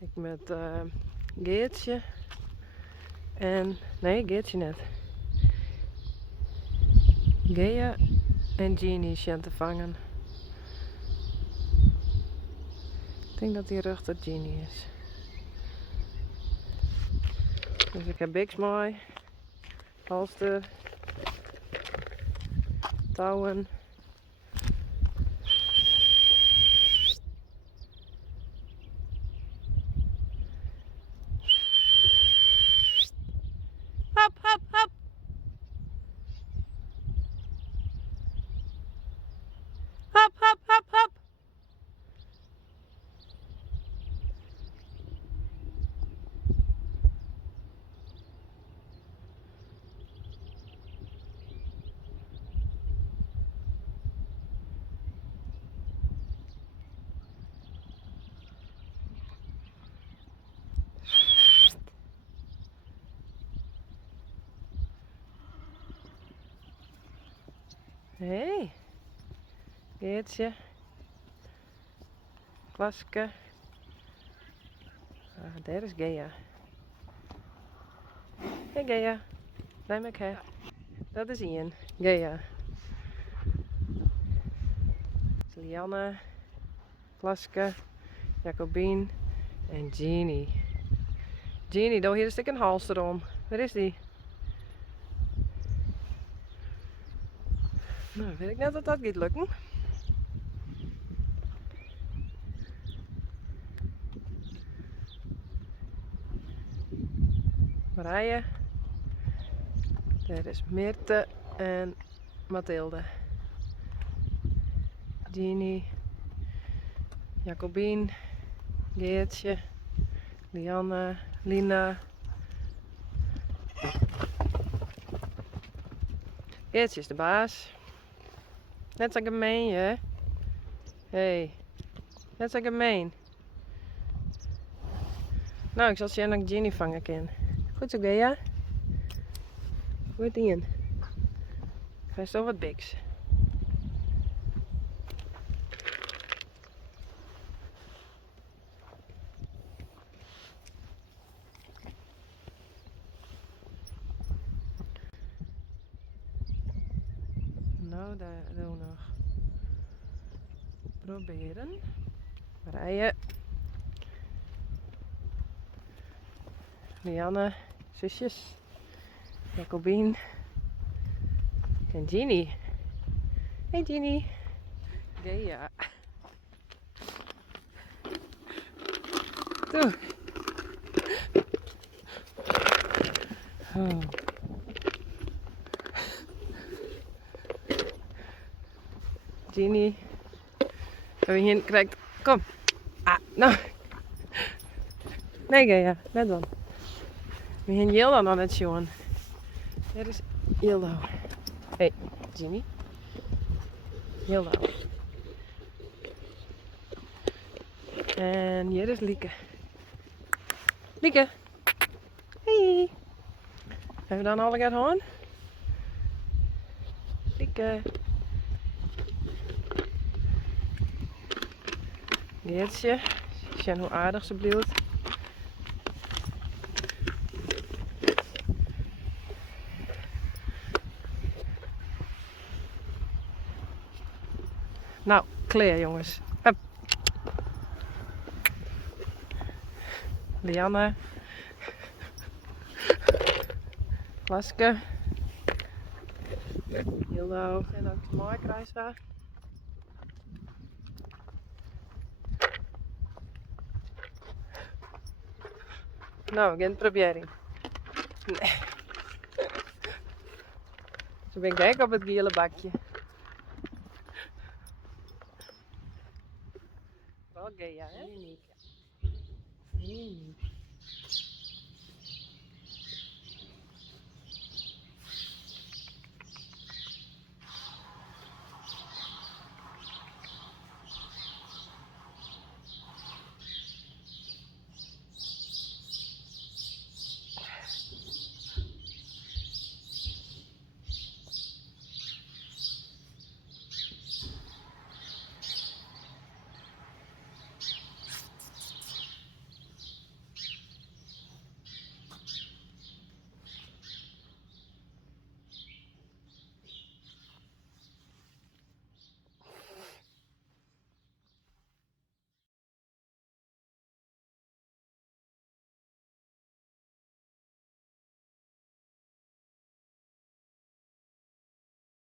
Ik met Geertje en... Nee, Geertje net. Gea en Genie zijn te vangen. Ik denk dat die rug dat Genie is. Dus ik heb biks mooi. Halster. Touwen. Hop, hop, hop. Hop, hop, hop, hop. Hey, Geertje. Klaske. Ah, daar is Gea. Hey Gea. Neem ik hè. Dat is Ian. Gea. Lianne. Klaske. Jacobien. En Genie. Genie, doe hier een stuk een halster om. Waar is die? Nou, weet ik net dat dat gaat lukken. Marije. Daar is Meerte en Mathilde. Genie. Jacobien. Geertje. Lianne. Lina. Geertje is de baas. Net zo gemeen, hè? Hey. Net zo gemeen. Nou, ik zal zien dat ik Genie vangen kan. Goed zo, Gea. Goed in. Hij is toch wat bigs. Nou, daar doen we nog proberen. Marije. Lianne. Zusjes. Jacobien. En Genie. Hey Genie. Gea. Toe. Oh. Genie. Heb je hier krijgt. Kom. Ah, nou. Nee, Gea. Net dan. We gaan Jilda nog net zien. Dit is Jilda. Hey, Genie. Jilda. En hier is Lieke. Lieke. Hey. Hebben we dan alle gehad? Lieke. Geertje. Zie hoe aardig ze blijft. Nou, klaar jongens. Hup. Lianne. Klaske. Hildo. En ook de mooi kruiswagen. Nou, we gaan het proberen. Nee. Zo ben ik gek op het gele bakje. Wel Gea, hè? Nee.